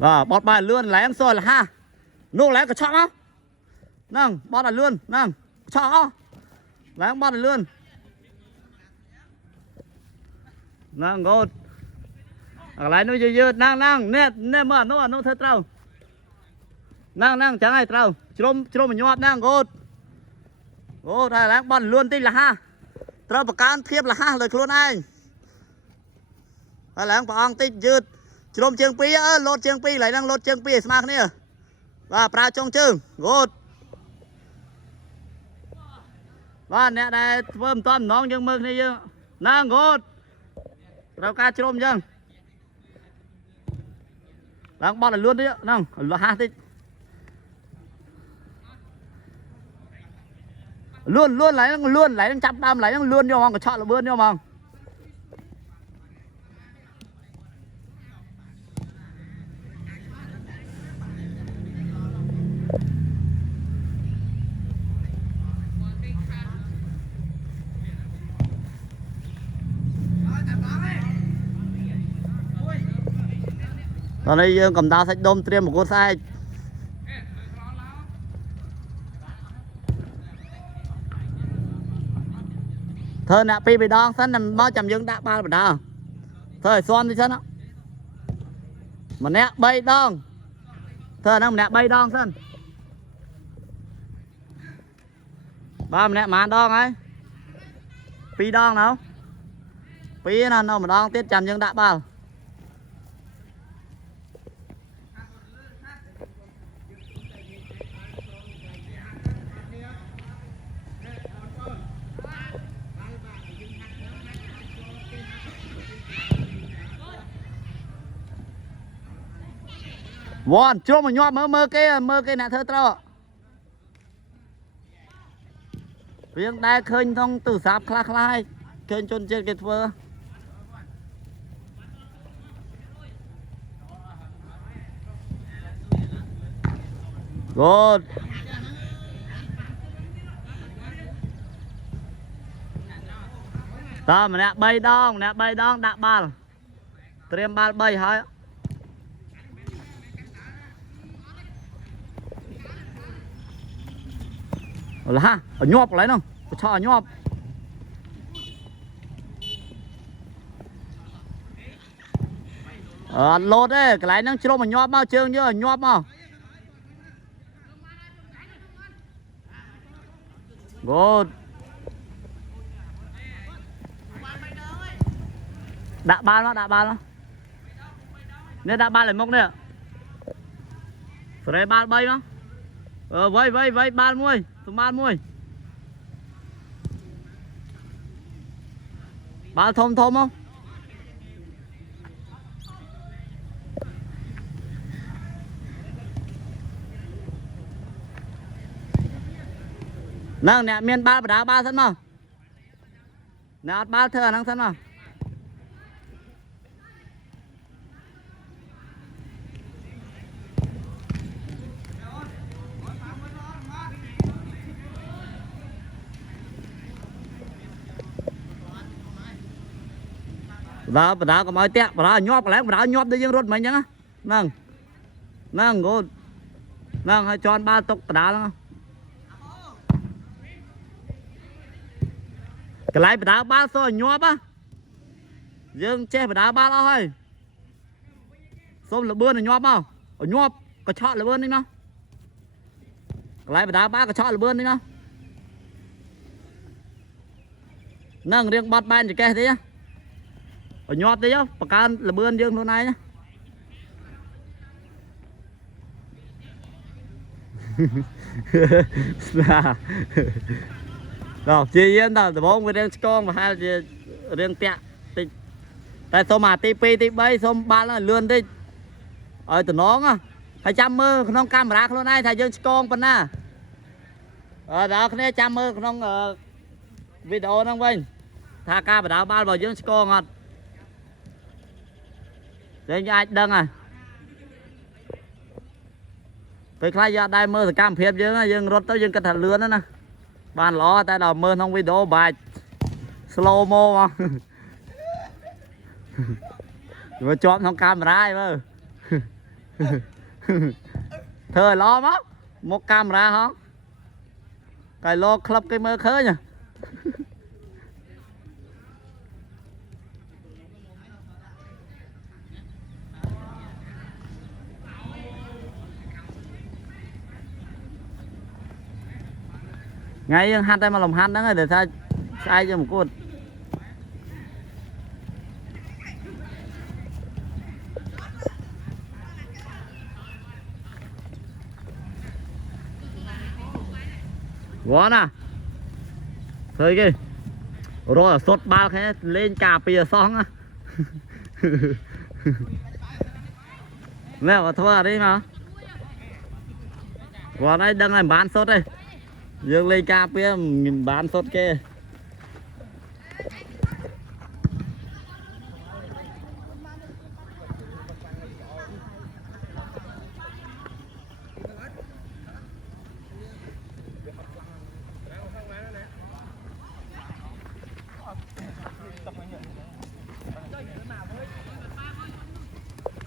bọt bài lươn lấy em xôi là ha nô lấy cái chọn á nâng bọt là lươn nâng chọn á lấy em bọt là lươn nâng gột lấy nó dư nâng nè mở nó thật trâu nâng chẳng ai trâu chôm mà nhọt nâng gột đây lấy em bọt lươn tí là ha trâu bà can thiếp là ha lời luôn anh lấy em bọt tí dư chôm chương pi lột chương pi lấy năng lột chương pi smart nè và pra trong chương gột và nè đây vơm tôm nón dương mực này dương năng gột rau cá chôm dương đang bao là luôn đấy năng là ha tí luôn lấy đang chắp đam lấy đang luôn vô mong có chọn là bươn vô mong ở đây cầm tao sách đôm tiêm một con sai thôi nè pi bị đòn sân nằm bao chầm dương đã ba đào thôi xoan đi sân á mà nè bay đòn thôi nó nè bay đòn sân ba nè mà đòn ấy pi đòn nào pi nào nó mà đòn tiết chầm dương đã ba Vòn chưa mà nhọt mơ cái nè thơ trâu riêng đây khơi thông từ sáp khá khá khơi chôn trên cái thơ good ta mà nè bay đong đạ bal tiêm bal bay hơi là ha ở nhọp lấy không cho nhọp lột đấy cái này nó chưa mà nhọp bao chương chưa nhọp mà good đạ ba nó nên đạ ba lại mốc nè phải ba bay nó vây ba muôi tụi ba muôi ba thôm không năng nè miền ba đá ba sân mà nè ba thơ năng sân mà đó bà đã có mọi tẹt bà đã nhóp đi dương rốt mình nhá nâng gôn nâng hay cho ba tục bà đã lắm cái này bà đã ba xôi nhóp á dương che bà đã ba đó thôi xôm là bươn là nhóp không ở nhóp có chọn là bươn đi nó cái này bà đã ba có chọn là bươn đi nó nâng riêng bọt bay thì kê thế nhá ở nhọt đấy nhá, bà can là bươn dương hôm nay nhá. Rồi, chia yên ta, bố người riêng con và hai riêng tẹt. Tại sao mà TP bay xong ba là lươn đi. Ở tụi nó á, 200 mơ không camera luôn này thầy dương con phần na. Đó cái này 100 mơ không video nó bên. Tha ca bà đào ba vào dương con ngọt. Để cho ai đăng à. Tôi khai ra đây mơ thì cam phép dương rốt tới dương cái thật lươn đó nè. Bạn ló tay đầu mơ trong video bài slow mo mà. Rồi chọn trong camera ấy mơ. thơ lo mất một camera hả cái lo club cái mơ khơi nhỉ ngay han tay mà lòng han đó để sao sai cho một cô quá nè thôi kì rồi sốt ba cái lên cà pìa xong á leo vào thua đi mà qua đây đăng lại bán sốt đây dương lên cà pìa mình bán sốt kia